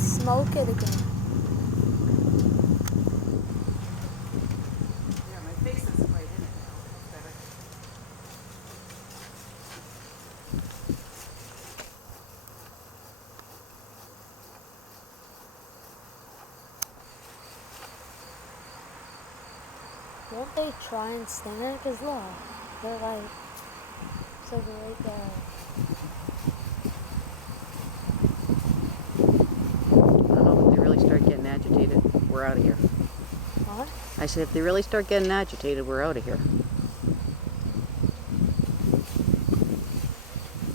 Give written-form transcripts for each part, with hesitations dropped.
smoke it again. Yeah, my face isn't right in it now. That's better. Won't they try and sting her? Because look, they're like, so right there. I don't know, if they really start getting agitated, we're out of here. What? I said, if they really start getting agitated, we're out of here.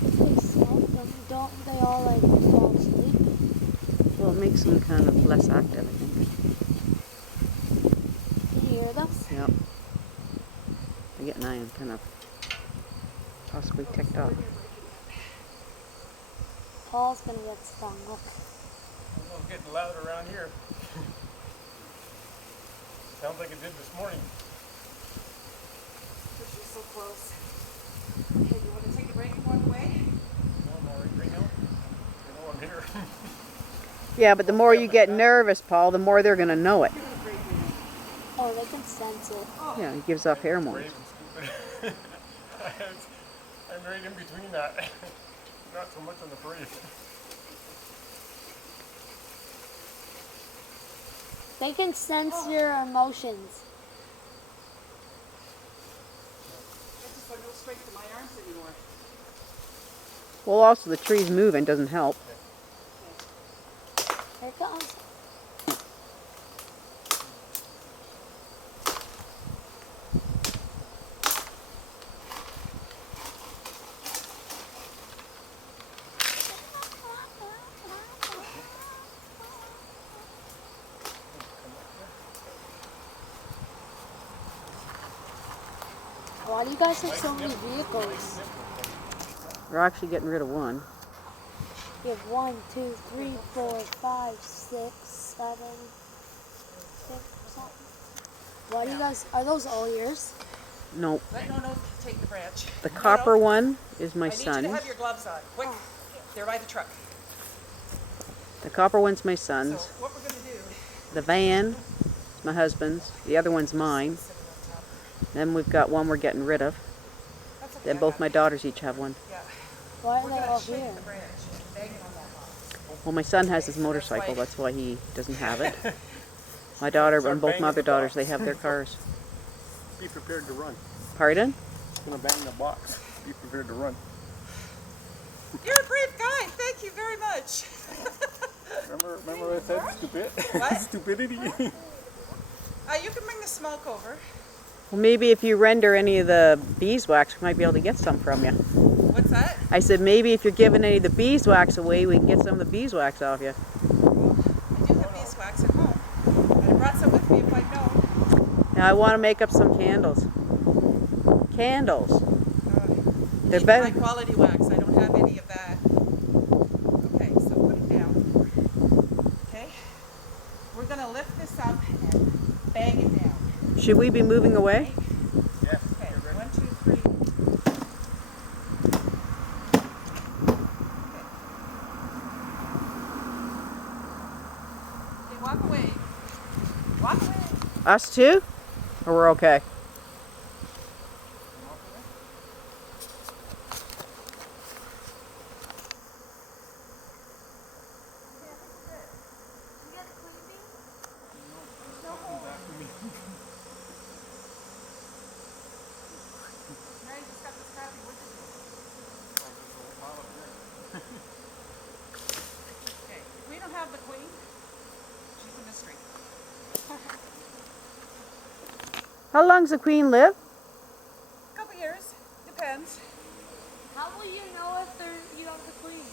They smoke them. Don't they all like fall asleep? Well, it makes them kind of less active, I think. Can you hear them? Yep. They're getting I am kind of possibly ticked off. Paul's gonna get stung. Look. It's getting loud around here. Sounds like it did this morning. But she's so close. Hey, you want to take a break and walk away? No, I'm all right now. I know I'm here. Yeah, but the more you get nervous, Paul, the more they're going to know it. Oh, they can sense it. Oh. Yeah, it gives off hormones. Brave and stupid. I'm right in between that. Not so much on the brave. They can sense your emotions. I just don't go straight to my arms anymore. Well, also the trees moving doesn't help. Here it comes. Why do you guys have so many vehicles? We're actually getting rid of one. You have 1, 2, 3, 4, 5, 6, 7, 6, something. Why do you guys, are those all yours? Nope. Let no take the branch. The copper one is my I need you son's. to have your gloves on. Quick. They're by the truck. The copper one's my So son's. what we're going to do... The van is my husband's. The other one's mine. Then we've got one we're getting rid of. That's okay, Then I both got my it. daughters each have one. Yeah. Why We're are they going all to shake here? the branch and bang it on that box. Well, my son has his Okay, so that's motorcycle. why- That's why he doesn't have it. My daughter and both my other daughters, they have their cars. Be prepared to run. Pardon? I'm gonna bang the box. Be prepared to run. You're a brave guy. Thank you very much. Remember what I said? Stupid. What? Stupidity. You can bring the smoke over. Well, maybe if you render any of the beeswax, we might be able to get some from you. What's that? I said maybe if you're giving any of the beeswax away, we can get some of the beeswax off you. I do have beeswax at home. I'd have brought some with me if I'd known. Now I want to make up some candles. Candles. They're Need better. high quality wax. I don't have any of that. Okay, so put it down. Okay? We're going to lift this up and bang it down. Should we be moving away? Yeah. Okay, 1, 2, 3. Okay, walk away. Walk away. Us too? Or we're okay? Now you just got the scrappy wood to do. Okay, if we don't have the queen, she's a mystery. How long's the queen live? Couple years, depends. How will you know if you have the queen?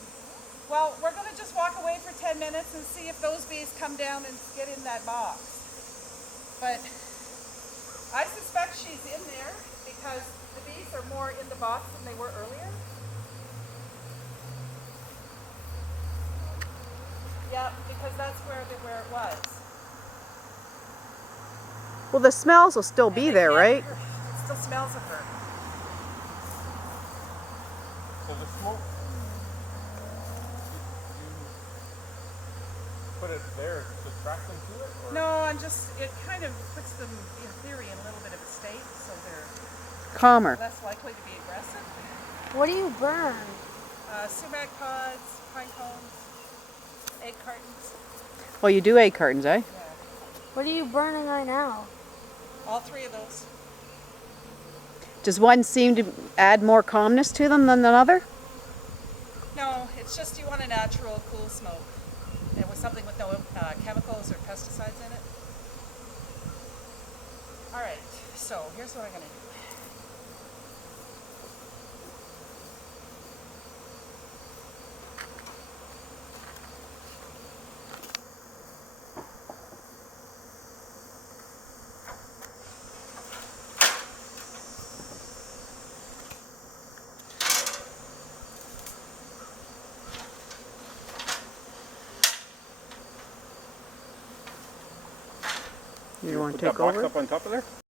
Well, we're going to just walk away for 10 minutes and see if those bees come down and get in that box. But I suspect she's in there because the bees are more in the box than they were earlier. Yeah, because that's where it was. Well, the smells will still be And there, it right? still smells of her. So the smoke. put it there to attract them to it? Or? No, it kind of puts them, in theory, in a little bit of a state, so they're Calmer. less likely to be aggressive. What do you burn? Sumac pods, pine cones, egg cartons. Well, you do egg cartons, eh? Yeah. What are you burning right now? All three of those. Does one seem to add more calmness to them than another? No, it's just you want a natural, cool smoke. And with something with no chemicals or pesticides in it. All right, so here's what I'm going to do. You want to Put that take box over? up on top of there?